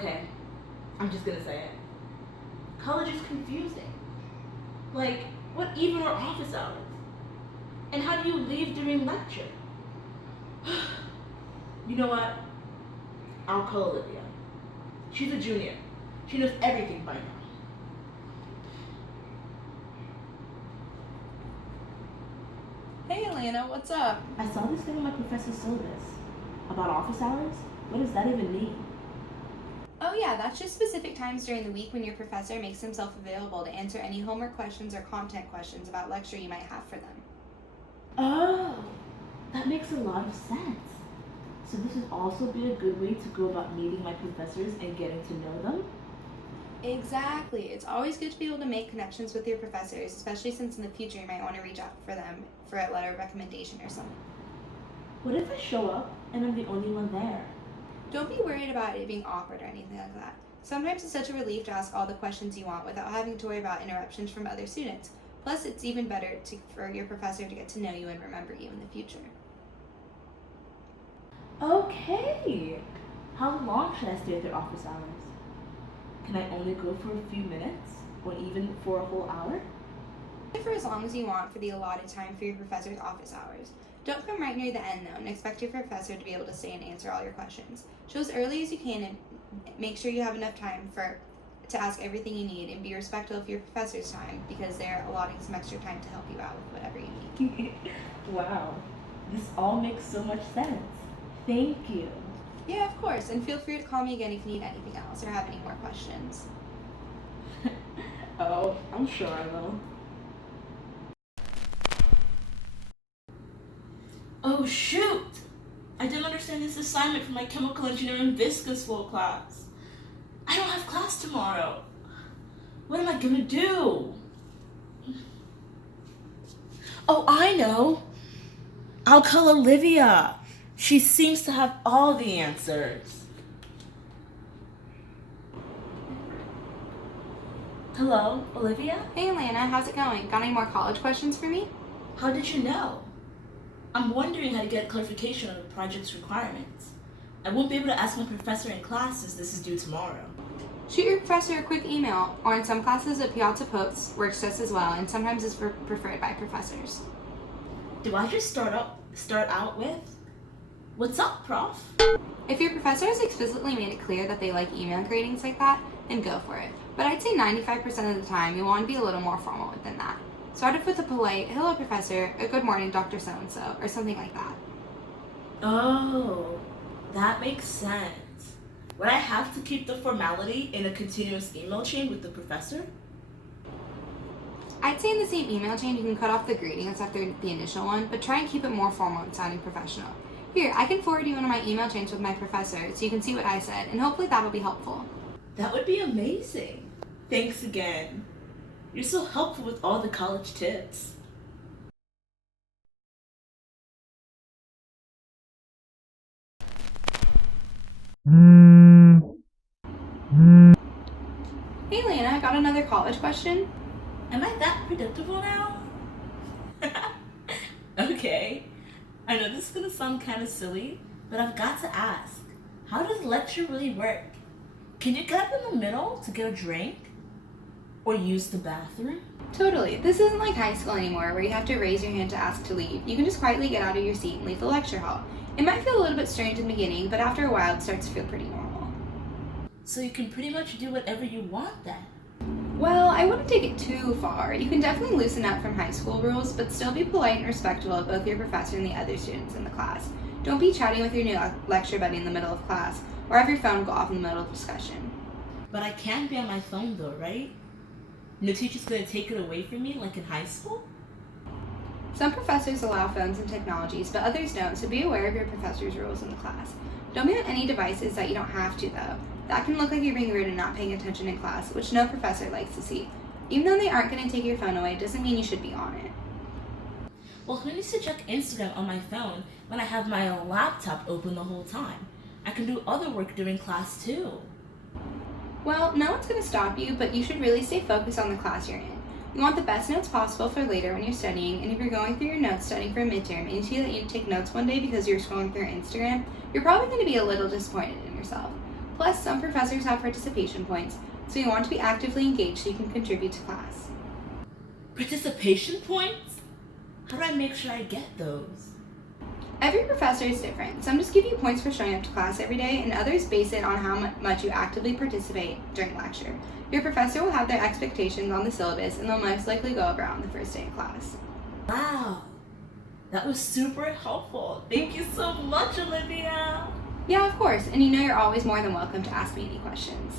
Okay, I'm just gonna say it. College is confusing. Like, what even are office hours? And how do you leave during lecture? You know what? I'll call Olivia. She's a junior. She knows everything by now. Hey Elena, what's up? I saw this thing in my professor's syllabus about office hours. What does that even mean? Oh yeah, that's just specific times during the week when your professor makes himself available to answer any homework questions or content questions about lecture you might have for them. Oh, that makes a lot of sense. So this would also be a good way to go about meeting my professors and getting to know them? Exactly. It's always good to be able to make connections with your professors, especially since in the future you might want to reach out for them for a letter of recommendation or something. What if I show up and I'm the only one there? Don't be worried about it being awkward or anything like that. Sometimes it's such a relief to ask all the questions you want without having to worry about interruptions from other students. Plus, it's even better for your professor to get to know you and remember you in the future. Okay. How long should I stay at their office hours? Can I only go for a few minutes? Or even for a whole hour? Stay for as long as you want for the allotted time for your professor's office hours. Don't come right near the end though, and expect your professor to be able to stay and answer all your questions. Show as early as you can and make sure you have enough time to ask everything you need, and be respectful of your professor's time because they're allotting some extra time to help you out with whatever you need. Wow. This all makes so much sense. Thank you. Yeah, of course, and feel free to call me again if you need anything else or have any more questions. Oh, I'm sure I will. Oh shoot! I didn't understand this assignment for my chemical engineering viscous flow class. I don't have class tomorrow. What am I gonna do? Oh, I know. I'll call Olivia. She seems to have all the answers. Hello, Olivia? Hey Alana, how's it going? Got any more college questions for me? How did you know? I'm wondering how to get clarification on the project's requirements. I won't be able to ask my professor in class since this is due tomorrow. Shoot your professor a quick email, or in some classes a Piazza Post works just as well, and sometimes is preferred by professors. Do I just start out with, "What's up, prof?" If your professor has explicitly made it clear that they like email greetings like that, then go for it. But I'd say 95% of the time you'll want to be a little more formal than that. Start off with a polite, "Hello professor," a "Good morning Dr. So-and-so," or something like that. Oh, that makes sense. Would I have to keep the formality in a continuous email chain with the professor? I'd say in the same email chain you can cut off the greetings after the initial one, but try and keep it more formal and sounding professional. Here, I can forward you one of my email chains with my professor so you can see what I said, and hopefully that'll be helpful. That would be amazing. Thanks again. You're so helpful with all the college tips. Hey Lana, I got another college question. Am I that predictable now? Okay. I know this is gonna sound kind of silly, but I've got to ask, how does lecture really work? Can you get up in the middle to get a drink? Or use the bathroom? Totally. This isn't like high school anymore where you have to raise your hand to ask to leave. You can just quietly get out of your seat and leave the lecture hall. It might feel a little bit strange in the beginning, but after a while it starts to feel pretty normal. So you can pretty much do whatever you want then. Well, I wouldn't take it too far. You can definitely loosen up from high school rules, but still be polite and respectful of both your professor and the other students in the class. Don't be chatting with your new lecture buddy in the middle of class, or have your phone go off in the middle of discussion. But I can be on my phone though, right? No teacher's gonna take it away from me like in high school? Some professors allow phones and technologies, but others don't, so be aware of your professor's rules in the class. Don't be on any devices that you don't have to, though. That can look like you're being rude and not paying attention in class, which no professor likes to see. Even though they aren't going to take your phone away, doesn't mean you should be on it. Well, who needs to check Instagram on my phone when I have my laptop open the whole time? I can do other work during class too. Well, no one's going to stop you, but you should really stay focused on the class you're in. You want the best notes possible for later when you're studying, and if you're going through your notes studying for a midterm and you see that you didn't take notes one day because you're scrolling through Instagram, you're probably going to be a little disappointed in yourself. Plus, some professors have participation points, so you want to be actively engaged so you can contribute to class. Participation points? How do I make sure I get those? Every professor is different. Some just give you points for showing up to class every day, and others base it on how much you actively participate during lecture. Your professor will have their expectations on the syllabus, and they'll most likely go over it on the first day of class. Wow, that was super helpful. Thank you so much, Olivia. Yeah, of course, and you know you're always more than welcome to ask me any questions.